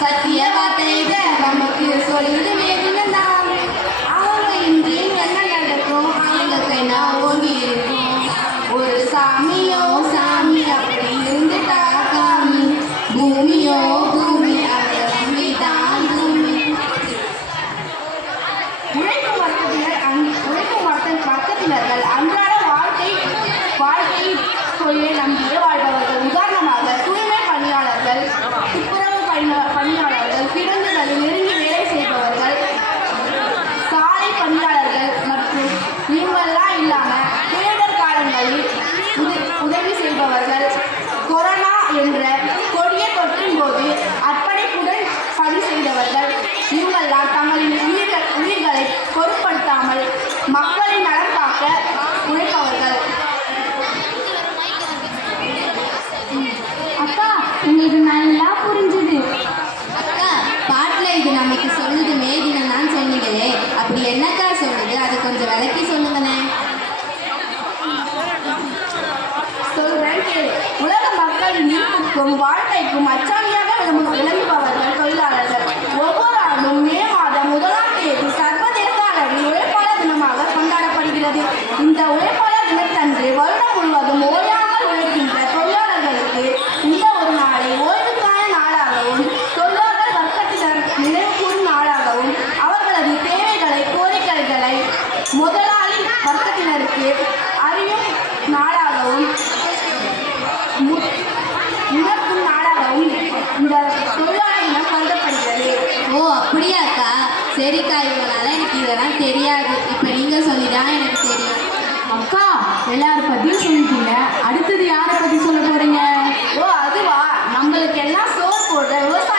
சத்திய வார்த்தைகள் நமக்கு சொல்லுமே தினம்தான். அவங்க இன்றையும் என்ன நடக்கும், அவங்க கை நான் ஓங்கி இருக்கும். ஒரு சாமியோ சாமி அப்படி இருந்துட்டா காமி, பூமியோ பூமி அந்த பூமிதான் பூமி. உழைக்கும் வர்க்கத்தினர்கள் அன்றாட வாழ்க்கை தொழிலை நம்பியே வாழ்பவர்கள். உதாரணமாக தூய்மை பணியாளர்கள், துப்புரவு பணியாளர்கள், கிடங்குகளில் நெருங்கி வேலை செய்பவர்கள், சாலை பணியாளர்கள் மற்றும் இவங்கெல்லாம் இல்லாமல் பேரிடர் காலங்களில் உதவி செய்பவர்கள். கொரோனா என்ற கொடிய தொற்றின் போது அர்ப்பணிப்புடன் பணி செய்தவர்கள். இவங்கெல்லாம் தங்களின் உயிர்களை பொருட்படுத்தாமல் மக்களின் நலம் காக்க உழைப்பவர்கள். அக்கா, உங்களுக்கு நல்லா புரிஞ்சுது. அக்கா, பாட்டில் இது நமக்கு சொல்லுது மே தினம் தான் சொன்னீங்களே, அப்படி என்னக்கா சொல்லுது, அது கொஞ்சம் விளக்கி சொல்லுங்கண்ணே. சொல்றேன் கேளு. உலக மக்களின் இருப்புக்கும் வாழ்க்கைக்கும் அச்சாணியாக விளங்குபவர்கள் தொழிலாளர்கள். ஒவ்வொரு ஆண்டும் மே மாதம் 1ஆம் தேதி சர்வதேச அளவில் உழைப்பாளர் தினமாக கொண்டாடப்படுகிறது. இந்த உழைப்பாளர் தினத்தன்று வருடம் முழுவதும் ஓயாமல் உழைக்கின்ற தொழிலாளர்களுக்கு இந்த ஒரு நாளை ஓய்வுக்கான நாளாகவும் தொழிலாளர் வர்க்கத்தினர் நினைவு கூறும் நாளாகவும் அவர்களது தேவைகளை கோரிக்கைகளை முதலாளி வர்க்கத்தினருக்கு அறியும் நாளாகவும் உணர்த்தும் நாளாகவும் இந்த தொழிலாளர் தினம் கருதப்படுகிறது. ஓ அப்படியாக்கா, சரிக்கா, இவங்களால எனக்கு இதெல்லாம் தெரியாது, இப்போ நீங்கள் சொல்லிதான் எனக்கு தெரியும். அக்கா, எல்லாரும் பத்தியும் சொல்லிட்டீங்க. அடுத்தது யாரை பத்தி சொல்ல போறீங்க? ஓ அதுவா, நம்மளுக்கு எல்லாம் சோறு போடுற விவசாய